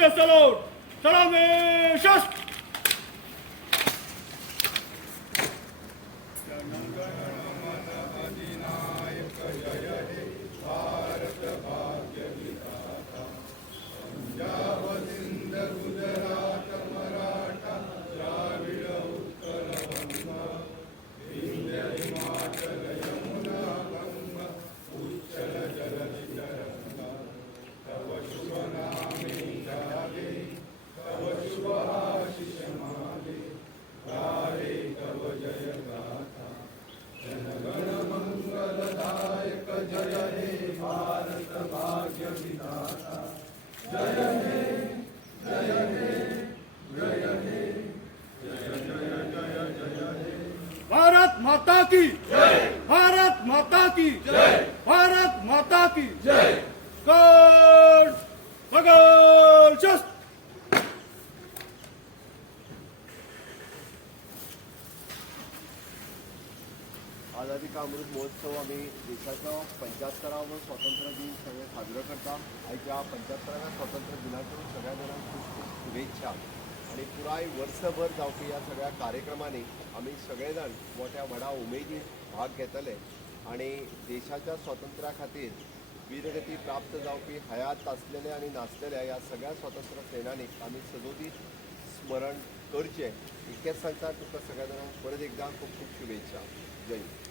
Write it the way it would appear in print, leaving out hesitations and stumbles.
राष्ट्रीय सलोट सलामी शस्त्र. भारत माता की जय. भारत माता की जय. भारत माता की जय. गड बगल शस्त्र. आझादी का अमृत महोत्सव आम्ही देशाचा 75वा स्वातंत्र्य दिन सगळे साजरं करता. आयच्या 75व्या स्वातंत्र्य दिनाच्या सगळ्या जणांक खूप खूप शुभेच्छा. आणि पुराय वर्षभर जावपी ह्या सगळ्या कार्यक्रमांनी आम्ही सगळेजण मोठ्या व्हडा उमेदीन भाग घेतले आणि देशाच्या स्वातंत्र्या खातीर वीरगती प्राप्त जावपी हयात आसलेले आणि नासलेल्या ह्या सगळ्या स्वातंत्र्य सेनानीक आम्ही सदोदीत स्मरण करचे. इतकेच सांगता तुका सगळ्या जाणांक परत एकदा खूप खूप शुभेच्छा. जय हिंद.